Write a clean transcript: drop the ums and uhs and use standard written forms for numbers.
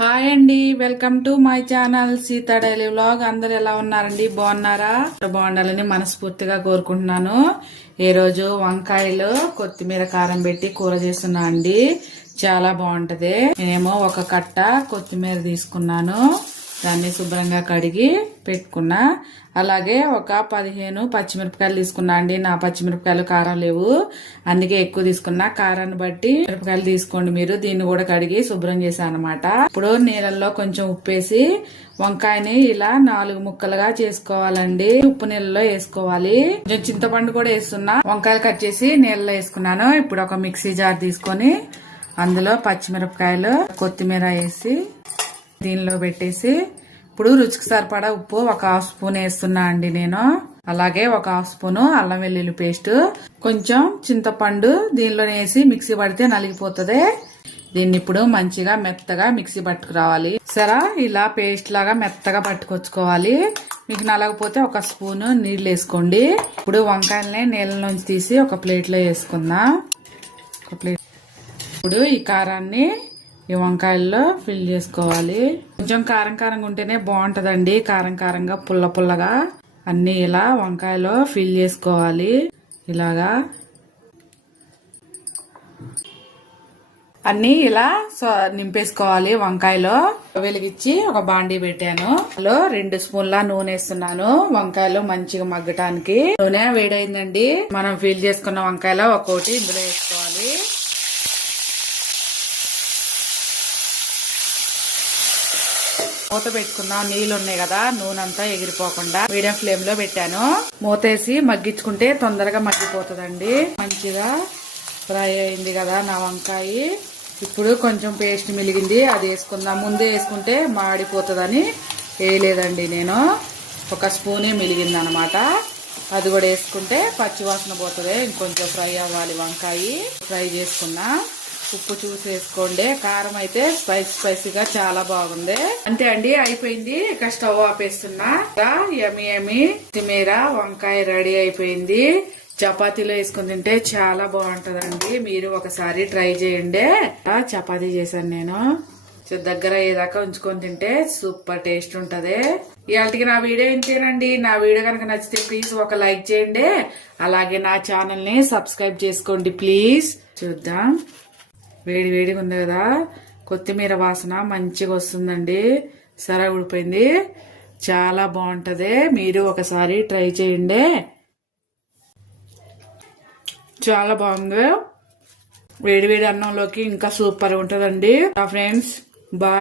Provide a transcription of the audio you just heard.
Hi అండి, welcome to my channel Sita daily vlog. అందరు ఎలా ఉన్నారండి? బాగున్నారా? బాగుండాలని మనస్ఫూర్తిగా కోరుకుంటున్నాను. ఈ రోజు వంకాయలు కొత్తిమీర కారం పెట్టి కూర చేస్తున్నా అండి. చాలా బాగుంటది. నేనేమో ఒక కట్ట కొత్తిమీర తీసుకున్నాను, దాన్ని శుభ్రంగా కడిగి పెట్టుకున్నా. అలాగే ఒక 15 పచ్చిమిరపకాయలు తీసుకున్నా అండి. నా పచ్చిమిరపకాయలు కారం లేవు, అందుకే ఎక్కువ తీసుకున్నా. కారాన్ని బట్టి మిరపకాయలు తీసుకోండి మీరు. దీన్ని కూడా కడిగి శుభ్రం చేశాను అనమాట. ఇప్పుడు నీళ్ళల్లో కొంచెం ఉప్పేసి వంకాయని ఇలా 4 ముక్కలుగా చేసుకోవాలండి. ఉప్పు నీళ్ళలో వేసుకోవాలి. కొంచెం చింతపండు కూడా వేస్తున్నా. వంకాయలు కట్ చేసి నీళ్ళలో వేసుకున్నాను. ఇప్పుడు ఒక మిక్సీ జార్ తీసుకొని అందులో పచ్చిమిరపకాయలు కొత్తిమీర వేసి దీనిలో పెట్టేసి ఇప్పుడు రుచికి సరిపడా ఉప్పు ఒక 1/2 స్పూన్ వేస్తున్నా అండి నేను. అలాగే ఒక 1/2 స్పూన్ అల్లం వెల్లుల్లి పేస్ట్, కొంచెం చింతపండు దీనిలో వేసి మిక్సీ పడితే నలిగిపోతుంది. దీన్ని ఇప్పుడు మంచిగా మెత్తగా మిక్సీ పట్టుకురావాలి. సరే, ఇలా పేస్ట్ లాగా మెత్తగా పట్టుకొచ్చుకోవాలి. మీకు నలగపోతే ఒక స్పూన్ నీళ్ళు వేసుకోండి. ఇప్పుడు వంకాయలని నీళ్ళ నుంచి తీసి ఒక ప్లేట్ లో వేసుకుందాం. ఇప్పుడు ఈ కారాన్ని ఈ వంకాయల్లో ఫిల్ చేసుకోవాలి. కొంచెం కారం కారంగా ఉంటేనే బాగుంటదండి. కారం కారంగా పుల్ల పుల్లగా అన్ని ఇలా వంకాయలో ఫిల్ చేసుకోవాలి. ఇలాగా అన్ని ఇలా నింపేసుకోవాలి వంకాయలో. వెలిగించి ఒక బాండీ పెట్టాను. అందులో 2 స్పూన్ల నూనె వేస్తున్నాను, వంకాయలు మంచిగా మగ్గటానికి. నూనె వేడైందండి. మనం ఫిల్ చేసుకున్న వంకాయలో ఒక్కోటి ఇందులో వేసుకోవాలి. మూత పెట్టుకున్నాం. నీళ్లు ఉన్నాయి కదా, నూనె అంతా ఎగిరిపోకుండా మీడియం ఫ్లేమ్ లో పెట్టాను. మూత వేసి మగ్గించుకుంటే తొందరగా మగ్గిపోతుందండి. మంచిగా ఫ్రై అయింది కదా నా వంకాయ. ఇప్పుడు కొంచెం పేస్ట్ మిలిగింది, అది వేసుకుందాం. ముందే వేసుకుంటే మాడిపోతుందని వేయలేదండి నేను. ఒక స్పూనే మిలిగింది అనమాట. అది కూడా వేసుకుంటే పచ్చివాసన పోతుంది. ఇంకొంచెం ఫ్రై అవ్వాలి వంకాయ. ఫ్రై చేసుకున్నా. ఉప్పు చూసి వేసుకోండి. కారం అయితే స్పైసీగా చాలా బాగుంది. అంతే అండి, అయిపోయింది. ఇక స్టవ్ ఆపేస్తున్నా. యమీ యమీ కొత్తిమీర వంకాయ రెడీ అయిపోయింది. చపాతీలో వేసుకుని తింటే చాలా బాగుంటదండి. మీరు ఒకసారి ట్రై చేయండి. చపాతీ చేశాను నేను. దగ్గర అయ్యేదాకా ఉంచుకొని తింటే సూపర్ టేస్ట్ ఉంటది. ఇవాళకి నా వీడియో ఇంతేనండి. నా వీడియో కనుక నచ్చితే ప్లీజ్ ఒక లైక్ చేయండి. అలాగే నా ఛానల్ ని సబ్స్క్రైబ్ చేసుకోండి ప్లీజ్. చూద్దాం. వేడి వేడిగా ఉంది కదా, కొత్తిమీర వాసన మంచిగా వస్తుందండి. సరే, ఉడిపోయింది. చాలా బాగుంటది. మీరు ఒకసారి ట్రై చేయండి. చాలా బాగుంది. వేడి వేడి అన్నంలోకి ఇంకా సూపర్ ఉంటదండి. Friends, bye.